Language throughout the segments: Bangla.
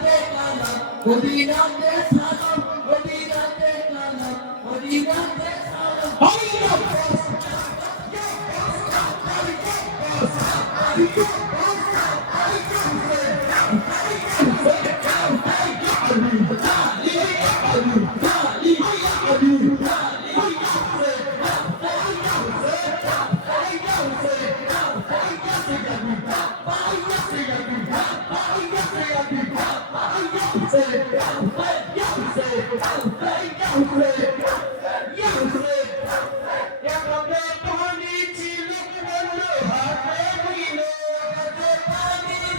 মদিনাতে কালাম মদিনাতে সালাম মদিনাতে কালাম মদিনাতে সালাম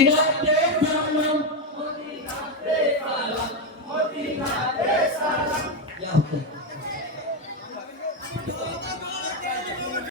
United